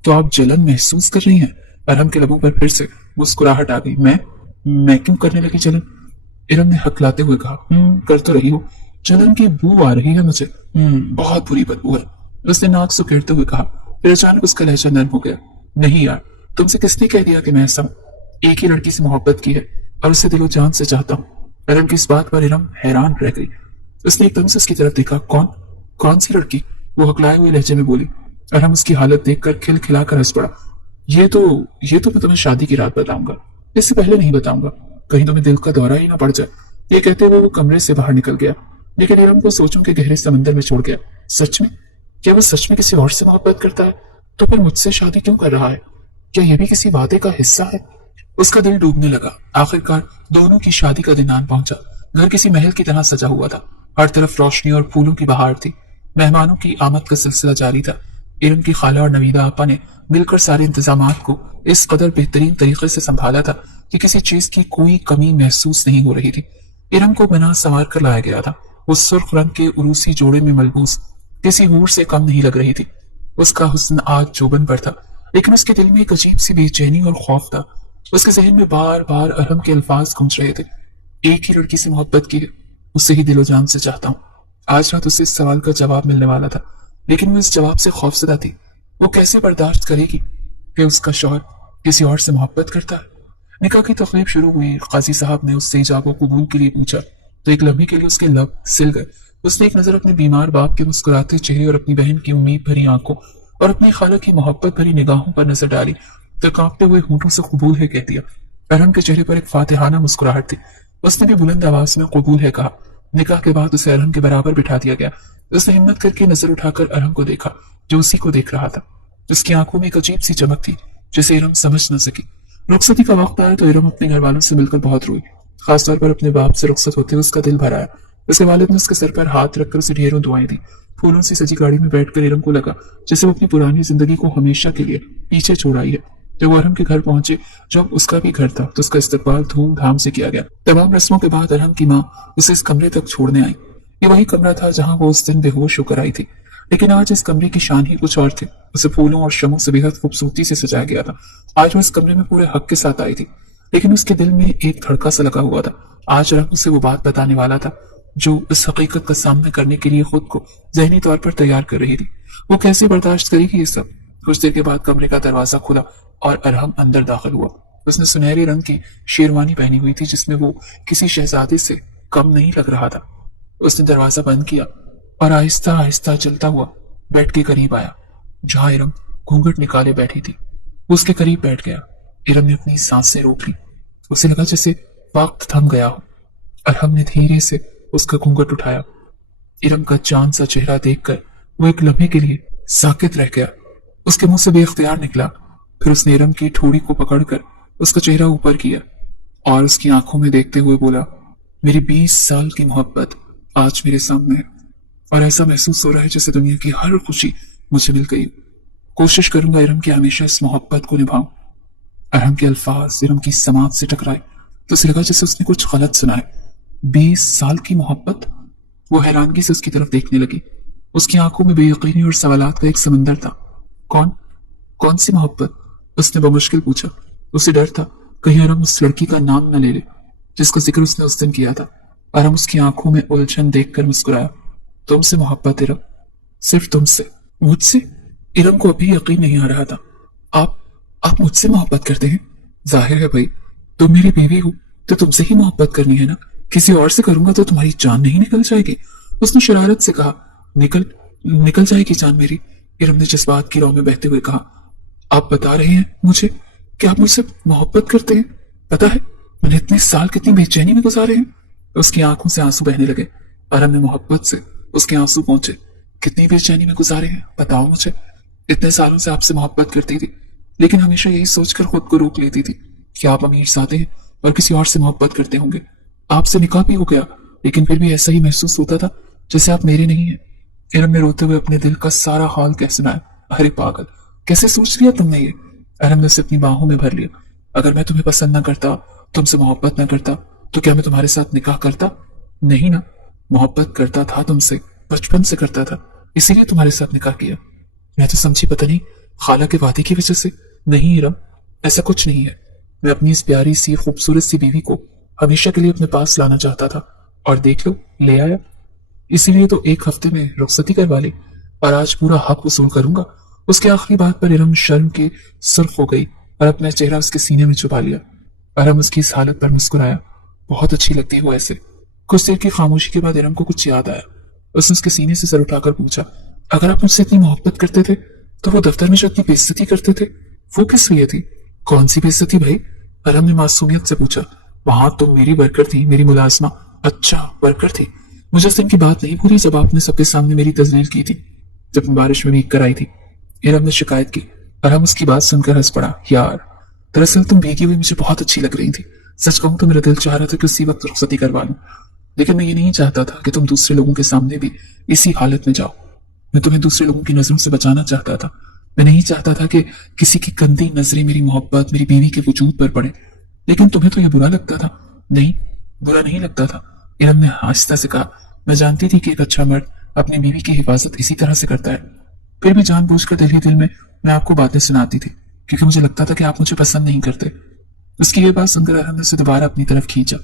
तो आप जलन महसूस कर रही हैं? अरहम के लबों पर फिर से मुस्कुराहट आ गई। मैं क्यों करने लगी जलन? इरम ने हकलाते हुए कहा। कर तो रही हो। जलन की बू आ रही है मुझे। बहुत बुरी बदबू है। उसने नाक सुकेड़ते हुए कहा। फिर अचानक उसका लहजा नर्म हो गया। नहीं यार, तुमसे किसने कह दिया कि मैं ऐसा हूं? एक ही लड़की से मोहब्बत की है और उसे दिलो जान से चाहता हूँ। अरहम की इस बात पर इरम हैरान रह गई। उसने एकदम से उसकी तरफ देखा। कौन सी लड़की? वो हकलाए हुए लहजे में बोली। अरहम उसकी हालत देखकर खिलखिलाकर हंस पड़ा। ये तो मैं तुम्हें शादी की रात बताऊंगा, इससे पहले नहीं बताऊंगा, कहीं तुम्हें दिल का दौरा ही ना पड़ जाए। ये कहते हुए वो कमरे से बाहर निकल गया, लेकिन इरम को सोचों के गहरे समंदर में छोड़ गया। सच में? क्या वो सच में किसी और से मोहब्बत करता है? तो फिर मुझसे शादी क्यों कर रहा है? क्या यह भी किसी वादे का हिस्सा है? उसका दिल डूबने लगा। आखिरकार दोनों की शादी का दिन आन पहुंचा। घर किसी महल की तरह सजा हुआ था। हर तरफ रोशनी और फूलों की बहार थी। मेहमानों की आमद का सिलसिला जारी था। इरम की खाला और नवीदा आपा ने मिलकर सारे इंतजामात को इस कदर बेहतरीन तरीके से संभाला था कि किसी चीज की कोई कमी महसूस नहीं हो रही थी। इरम को बना संवार कर लाया गया था। वो सुर्ख रंग के उरूसी जोड़े में मलबूस किसी हूर से कम नहीं लग रही थी। उसका हुस्न आज जोबन पर था, लेकिन उसके दिल में एक अजीब सी बेचैनी और खौफ था। उसके जहन में बार बार अरहम के अल्फाज गूंज रहे थे। एक ही लड़की से मोहब्बत की है, उससे ही दिलो जान से चाहता हूँ। आज रात उसे इस सवाल का जवाब मिलने वाला था, लेकिन वो इस जवाब से खौफजदा थी। वो कैसे बर्दाश्त करेगी कि उसका शौहर किसी और से मोहब्बत करता है? निकाह की तकरीब शुरू हुई। काजी साहब ने उससे इजाब कबूल के लिए पूछा तो एक लम्हे के लिए उसके लब सिल गए। उसने एक नजर अपने बीमार बाप के मुस्कुराते चेहरे और अपनी बहन की उम्मीद भरी आंखों और अपनी खाला की मोहब्बत भरी निगाहों पर नजर डाली तो कांपते हुए होंठों से कबूल है कह दिया। अरहम के चेहरे पर एक फातिहाना मुस्कुराहट थी। उसने भी बुलंद आवाज में कबूल है कहा। निकाह के बाद उसे अरहम के बराबर बिठा दिया गया। उसने हिम्मत करके नजर उठाकर अरहम को देखा, जो उसी को देख रहा था। उसकी आंखों में एक अजीब सी चमक थी जिसे इरम समझ न सकी। रुखसती का वक्त आया तो इरम अपने घर वालों से मिलकर बहुत रोई। खासतौर पर अपने बाप से रुखसत होते हुए उसका दिल भर आया। उसके वालिद ने उसके सर पर हाथ रखकर उसे ढेरों दुआएं दी। फूलों से सजी गाड़ी में बैठकर इरम को लगा जैसे वो अपनी पुरानी जिंदगी को हमेशा के लिए पीछे छोड़ आई है। जब वो अरहम के घर पहुंचे, जब उसका भी घर था, तो उसका इस्तकबाल धूमधाम से किया गया। तमाम रस्मों के बाद अरहम की माँ उसे इस कमरे तक छोड़ने आई। ये वही कमरा था जहां वो उस दिन बेहोश होकर आई थी, लेकिन आज इस कमरे की शान ही कुछ और थी। उसे फूलों और शमों से बेहद खूबसूरती से सजाया गया था। आज वो इस कमरे में पूरे हक के साथ आई थी, लेकिन उसके दिल में एक धड़का सा लगा हुआ था। आज अरहम उसे वो बात बताने वाला था जो इस हकीकत का सामना करने के लिए खुद को जहनी तौर पर तैयार कर रही थी। वो कैसे बर्दाश्त करेगी ये सब? कुछ देर के बाद कमरे का दरवाजा खुला और अरहम अंदर दाखिल हुआ। उसने सुनहरे रंग की शेरवानी पहनी हुई थी जिसमें वो किसी शहजादे से कम नहीं लग रहा था। उसने दरवाजा बंद किया और आहिस्ता आहिस्ता चलता हुआ बेड के करीब आया जहां इरम घूंघट निकाले बैठी थी। वो उसके करीब बैठ गया। इरम ने अपनी सांसें रोक ली। उसे लगा जैसे वक्त थम गया हो। अरहम ने धीरे से उसका घूंघट उठाया। इरम का चांद सा चेहरा देखकर वो एक लम्हे के लिए साकित रह गया। उसके मुंह से बेख्तियार निकला। फिर उसने इरम की ठोड़ी को पकड़कर उसका चेहरा ऊपर किया और उसकी आंखों में देखते हुए बोला, मेरी 20 साल की मोहब्बत आज मेरे सामने है और ऐसा महसूस हो रहा है जैसे दुनिया की हर खुशी मुझे मिल गई। कोशिश करूंगा इरम की हमेशा इस मोहब्बत को निभाऊं। अरहम के अल्फाज इरम की समात से टकराए तो उसे लगा जैसे उसने कुछ गलत सुना है। 20 साल की मोहब्बत? वो हैरानगी से उसकी तरफ देखने लगी। उसकी आंखों में बेयकीनी और सवालात का एक समंदर था। कौन सी मोहब्बत? उसने बमुश्किल पूछा। उसे डर था कहीं अरहम उस लड़की का नाम न ले ले जिसका जिक्र उसने उस दिन किया था। अरहम उसकी आंखों में उलझन देखकर मुस्कुराया। तुमसे मोहब्बत इरम, सिर्फ तुमसे। मुझसे? इरम को अभी यकीन नहीं आ रहा था। आप मुझसे मोहब्बत करते हैं? जाहिर है भाई, तुम मेरी बीवी हो तो तुमसे ही मोहब्बत करनी है ना। किसी और से करूंगा तो तुम्हारी जान नहीं निकल जाएगी? उसने शरारत से कहा। निकल जाएगी जान मेरी, इरम ने जज्बात की राह में बहते हुए कहा। आप बता रहे हैं मुझे कि आप मुझसे मोहब्बत करते हैं? पता है मैंने इतने साल कितनी बेचैनी में गुजारे हैं। उसकी आंखों से आंसू बहने लगे। अरहम ने मोहब्बत से उसके आंसू पहुंचे। कितनी बेचैनी में गुजारे हैं बताओ मुझे। इतने सालों से आपसे मोहब्बत करती थी, लेकिन हमेशा यही सोचकर खुद को रोक लेती थी कि आप अमीर ज़ादे हैं और किसी और से मोहब्बत करते होंगे। आपसे निकाह भी हो गया, लेकिन फिर भी ऐसा ही महसूस होता था जैसे आप मेरे नहीं हैं। इरम ने रोते हुए अपने दिल का सारा हाल कह सुनाया। अरे पागल, कैसे सोच लिया तुमने ये? अरम ने उसे अपनी बाहों में भर लिया। अगर मैं तुम्हें पसंद ना करता, तुमसे मोहब्बत ना करता, तो क्या मैं तुम्हारे साथ निकाह करता? नहीं ना, मोहब्बत करता था तुमसे, बचपन से करता था, इसीलिए तुम्हारे साथ निकाह किया। मैं तो समझी पता नहीं खाला के वादे की वजह से। नहीं इरम, ऐसा कुछ नहीं है। मैं अपनी इस प्यारी सी खूबसूरत सी बीवी को हमेशा के लिए अपने पास लाना चाहता था, और देख लो ले आया। इसीलिए तो एक हफ्ते में रुखसती करवा ली, और आज पूरा हक वसूल करूंगा। उसकी आखिरी बात पर इरम शर्म के सुर्ख हो गई और अपना चेहरा उसके सीने में छुपा लिया। इरम उसकी इस हालत पर मुस्कुराया। बहुत अच्छी लगती हो ऐसे। कुछ देर की खामोशी के बाद इरम को कुछ याद आया। उसने उसके सीने से सर उठाकर पूछा, अगर आप मुझसे इतनी मोहब्बत करते थे तो वो दफ्तर में जो इतनी बेइज्जती करते थे वो किस लिए थी? कौन सी बेइज्जती भाई? इरम ने मासूमियत से पूछा। वहां तो मेरी वर्कर थी, मेरी मुलाजमा। अच्छा, वर्कर थी। मुझे उस दिन की बात नहीं भूली जब आपने सबके सामने मेरी तजलील की थी, जब मैं बारिश में भीग कर आई थी। इरम ने शिकायत की। इरम उसकी बात सुनकर हंस पड़ा। यार, दरअसल तुम भीगी हुई मुझे बहुत अच्छी लग रही थी। सच कहूं तो मेरा दिल चाह रहा था कि उसी वक्त रुखसती करवा लूं, लेकिन मैं ये नहीं चाहता था कि तुम दूसरे लोगों के सामने भी इसी हालत में जाओ। मैं तुम्हें दूसरे लोगों की नजरों से बचाना चाहता था। मैं नहीं चाहता था कि किसी की गंदी नजरें मेरी मोहब्बत, मेरी बीवी के वजूद पर पड़े। लेकिन तुम्हें तो यह बुरा लगता था। नहीं, बुरा नहीं लगता था, इरम ने आहिस्ता से कहा। मैं जानती थी कि एक अच्छा मर्द अपनी बीवी की हिफाजत इसी तरह से करता है। फिर भी जानबूझकर दिल ही दिल में मैं आपको बातें सुनाती थी, क्योंकि मुझे लगता था कि आप मुझे पसंद नहीं करते। उसकी ये बात सुनकर अरहम ने उसे दोबारा अपनी तरफ खींचा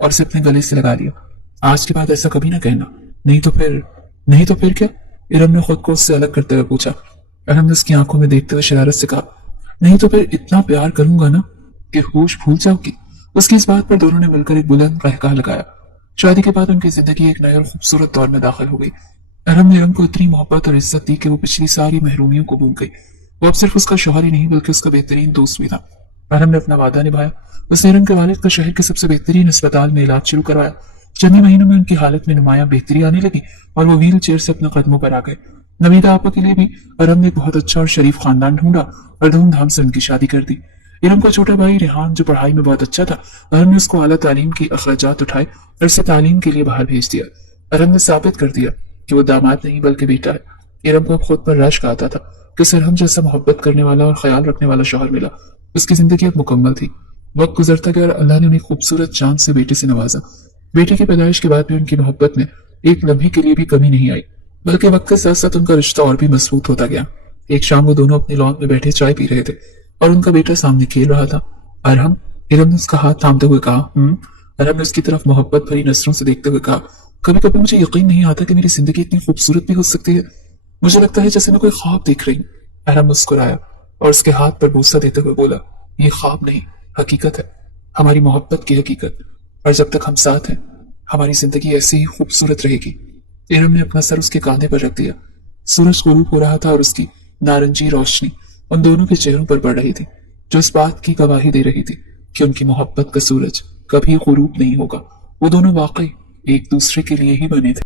और उसे अपने गले से लगा लिया। आज के बाद ऐसा कभी ना कहना, नहीं तो फिर क्या? इरम ने खुद को उससे अलग करते हुए पूछा। अरहम ने उसकी आंखों में देखते हुए शरारत से कहा, नहीं तो फिर इतना प्यार करूंगा ना कि होश भूल जाओगी। उसकी इस बात पर दोनों ने मिलकर एक बुलंद कहकहा लगाया। शादी के बाद उनकी जिंदगी एक नए और खूबसूरत दौर में दाखिल हो गई। अरहम ने इरम को इतनी मोहब्बत और इज्जत दी कि वो पिछली सारी महरूमियों को भूल गई। वो अब सिर्फ उसका शौहर ही नहीं बल्कि उसका बेहतरीन दोस्त भी था। अरहम ने अपना वादा निभाया। उसने इरम के वालिद का शहर के सबसे बेहतरीन अस्पताल में इलाज शुरू करवाया। चंद ही महीनों में उनकी हालत में नुमाया बेहतरी आने लगी और वो व्हील चेयर से अपने कदमों पर आ गए। नवीदा आपा के लिए भी अरहम ने एक बहुत अच्छा और शरीफ खानदान ढूंढा और धूमधाम से उनकी शादी कर दी। इरम का छोटा भाई रेहान जो पढ़ाई में बहुत अच्छा था, अरहम ने उसको आला तालीम की अखराजात उठाए और उसे तालीम के लिए बाहर भेज दिया। अरहम ने साबित कर दिया कि वो दामाद नहीं बल्कि बेटा है। इरम को अब खुद पर रश्क आता था कि उसे अरहम जैसा मोहब्बत करने वाला और ख्याल रखने वाला शौहर मिला। उसकी जिंदगी अब मुकम्मल थी। वक्त गुजरता गया और अल्लाह ने उन्हें खूबसूरत चांद से बेटे से नवाजा। बेटे की पैदाइश के बाद भी उनकी मोहब्बत में एक लम्हे के लिए भी कमी नहीं आई, बल्कि वक्त के साथ साथ उनका रिश्ता और भी मजबूत होता गया। एक शाम वो दोनों अपनी लॉन में बैठे चाय पी रहे थे और उनका बेटा सामने खेल रहा था। अरहम, इरम ने उसका हाथ थामते हुए कहा। अरहम ने उसकी तरफ मोहब्बत भरी नजरों से देखते हुए कहा, कभी कभी मुझे यकीन नहीं आता कि मेरी जिंदगी इतनी खूबसूरत भी हो सकती है। मुझे लगता है जैसे मैं कोई ख्वाब देख रही हूँ। अरहम मुस्कुराया और उसके हाथ पर बूसा देते हुए बोला, ये ख्वाब नहीं, हकीकत है, हमारी मोहब्बत की हकीकत। और जब तक हम साथ हैं हमारी जिंदगी ऐसे ही खूबसूरत रहेगी। इरम ने अपना सर उसके कांधे पर रख दिया। सूरज गुरूब हो रहा था और उसकी नारंगी रोशनी उन दोनों के चेहरों पर पड़ रही थी, जो इस बात की गवाही दे रही थी कि उनकी मोहब्बत का सूरज कभी गुरूब नहीं होगा। वो दोनों वाकई एक दूसरे के लिए ही बने थे।